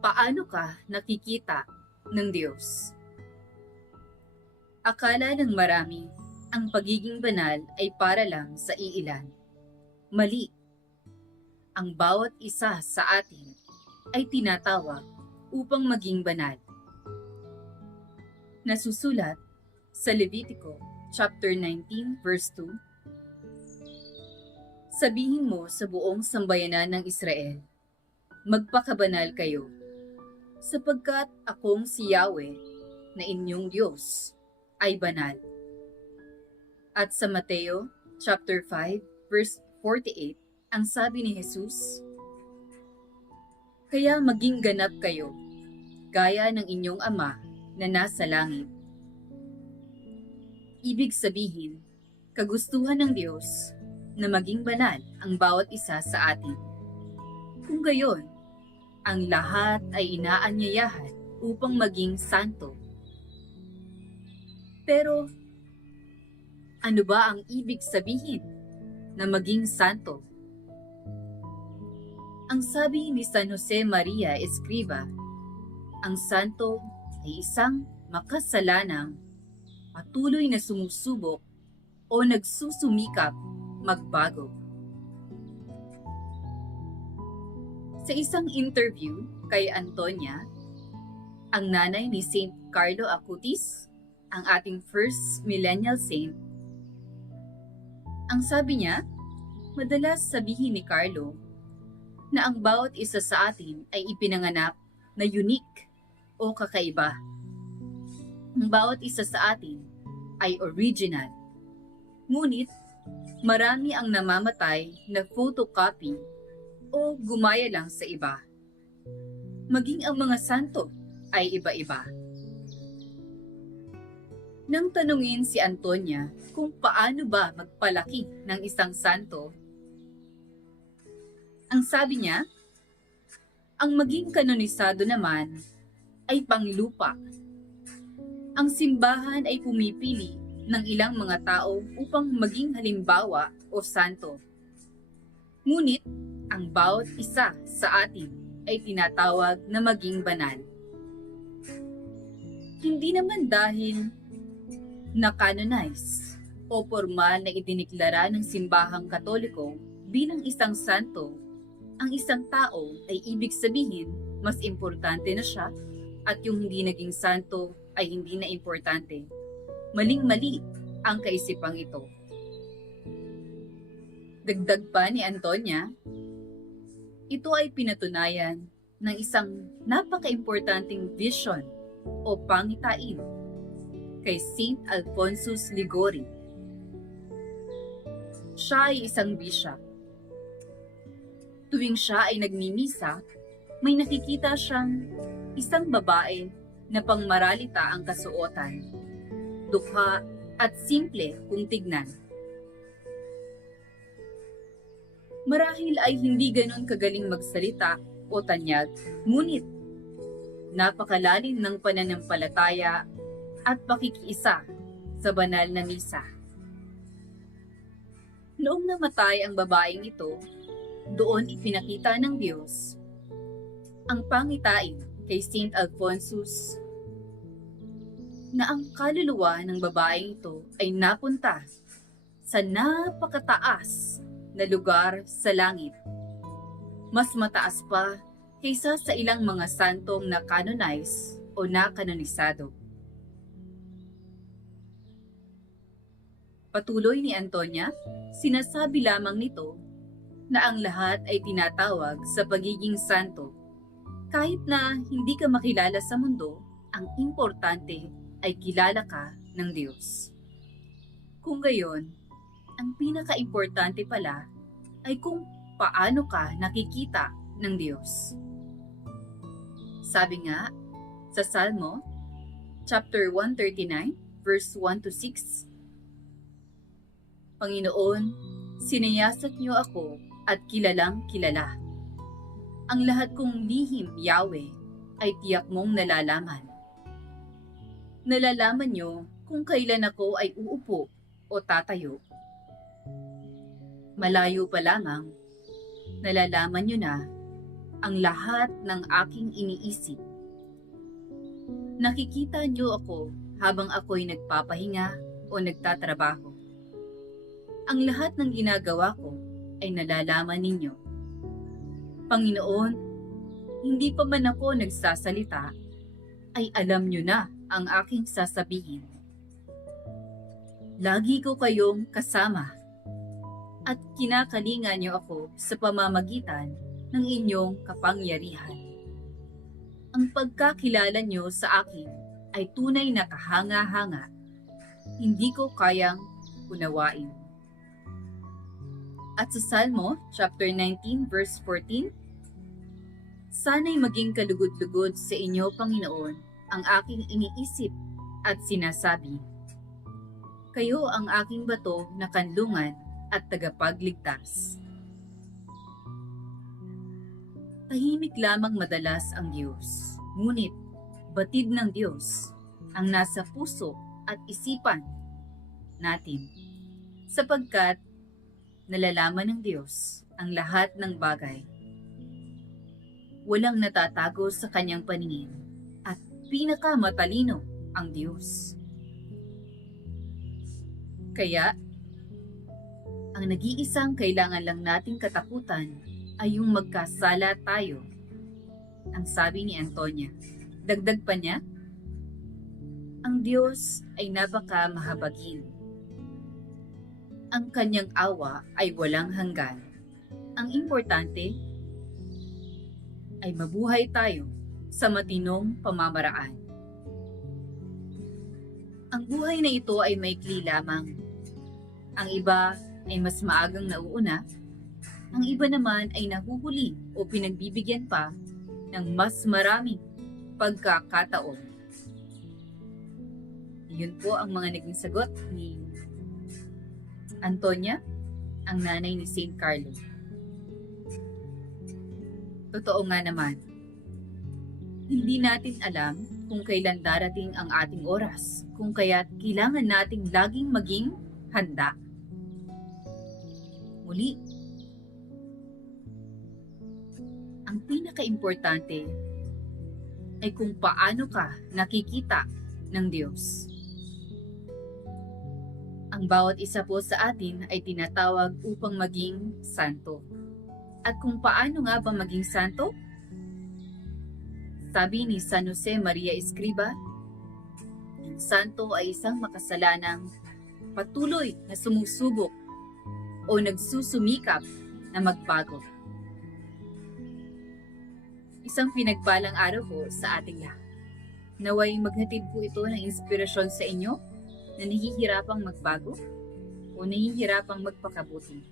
Paano ka nakikita ng Diyos? Akala ng marami, ang pagiging banal ay para lang sa iilan. Mali. Ang bawat isa sa atin ay tinatawag upang maging banal. Nasusulat sa Levitico chapter 19 verse 2. Sabihin mo sa buong sambayanan ng Israel, magpakabanal kayo, sapagkat akong si Yahweh na inyong Diyos ay banal. At sa Mateo chapter 5 verse 48, ang sabi ni Jesus, kaya maging ganap kayo, gaya ng inyong Ama na nasa langit. Ibig sabihin, kagustuhan ng Diyos na maging banal ang bawat isa sa atin. Kung gayon, ang lahat ay inaanyayahan upang maging santo. Pero, ano ba ang ibig sabihin na maging santo? Ang sabi ni San Jose Maria Escriva, ang santo ay isang makasalanang patuloy na sumusubok o nagsusumikap magbago. Sa isang interview kay Antonia, ang nanay ni Saint Carlo Acutis, ang ating first millennial saint, ang sabi niya, madalas sabihin ni Carlo na ang bawat isa sa atin ay ipinanganak na unique o kakaiba. Ang bawat isa sa atin ay original. Ngunit, marami ang namamatay na photocopy o gumaya lang sa iba. Maging ang mga santo ay iba-iba. Nang tanungin si Antonia kung paano ba magpalaki ng isang santo, ang sabi niya, ang maging kanonisado naman ay panglupa. Ang simbahan ay pumipili ng ilang mga tao upang maging halimbawa o santo. Ngunit, ang bawat isa sa atin ay tinatawag na maging banal. Hindi naman dahil na-canonize o formal na idiniklara ng simbahang Katoliko bilang isang santo, ang isang tao ay ibig sabihin mas importante na siya at yung hindi naging santo ay hindi na importante. Maling-mali ang kaisipang ito. Dagdag pa ni Antonia, ito ay pinatunayan ng isang napaka-importanting vision o pangitain kay Saint Alphonsus Liguori. Siya ay isang bishop. Tuwing siya ay nagmimisa, may nakikita siyang isang babae na pangmaralita ang kasuotan, dukha at simple kung tignan. Marahil ay hindi ganon kagaling magsalita o tanyag, ngunit napakalalim ng pananampalataya at pakikiisa sa banal na misa. Noong namatay ang babaeng ito, doon ipinakita ng Diyos ang pangitain kay Saint Alphonsus na ang kaluluwa ng babaeng ito ay napunta sa napakataas na lugar sa langit. Mas mataas pa kaysa sa ilang mga santong na-canonize o na-kanonisado. Patuloy ni Antonia, sinasabi lamang nito na ang lahat ay tinatawag sa pagiging santo. Kahit na hindi ka makilala sa mundo, ang importante ay kilala ka ng Diyos. Kung gayon, ang pinaka-importante pala ay kung paano ka nakikita ng Diyos. Sabi nga sa Salmo, chapter 139, verse 1 to 6, Panginoon, sinayasat niyo ako at kilalang kilala. Ang lahat kong lihim, Yahweh, ay tiyak mong nalalaman. Nalalaman niyo kung kailan ako ay uupo o tatayo. Malayo pa lamang, nalalaman niyo na ang lahat ng aking iniisip. Nakikita niyo ako habang ako'y nagpapahinga o nagtatrabaho. Ang lahat ng ginagawa ko ay nalalaman ninyo. Panginoon, hindi pa man ako nagsasalita, ay alam niyo na ang aking sasabihin. Lagi ko kayong kasama at kinakalingan niyo ako sa pamamagitan ng inyong kapangyarihan. Ang pagkakilala niyo sa akin ay tunay na kahanga-hanga. Hindi ko kayang unawain. At sa Salmo chapter 19 verse 14, sana'y maging kalugod-lugod sa inyo, Panginoon, ang aking iniisip at sinasabi, kayo ang aking bato na kanlungan at tagapagligtas. Tahimik lamang madalas ang Diyos, ngunit batid ng Diyos ang nasa puso at isipan natin, sapagkat nalalaman ng Diyos ang lahat ng bagay. Walang natatago sa kanyang paningin at pinakamatalino ang Diyos. Kaya, ang nag-iisang kailangan lang nating katakutan ay yung magkasala tayo. Ang sabi ni Antonia. Dagdag pa niya, ang Diyos ay napaka-mahabagin. Ang kanyang awa ay walang hanggan. Ang importante ay mabuhay tayo sa matinong pamamaraan. Ang buhay na ito ay maikli lamang. Ang iba ay mas maagang nauuna, ang iba naman ay nahuhuli o pinagbibigyan pa ng mas maraming pagkakataon. Yun po ang mga naging sagot ni Antonia, ang nanay ni Saint Carlo. Totoo nga naman, hindi natin alam kung kailan darating ang ating oras, kung kaya't kailangan nating laging maging handa. Muli, ang pinaka-importante ay kung paano ka nakikita ng Diyos. Ang bawat isa po sa atin ay tinatawag upang maging santo. At kung paano nga ba maging santo? Sabi ni San Jose Maria Escriba, ang santo ay isang makasalanang patuloy na sumusubok o nagsusumikap na magbago. Isang pinagpalang araw po sa ating lahat. Naway maghatid po ito ng inspirasyon sa inyo na nahihirapang magbago o nahihirapang magpakabuti.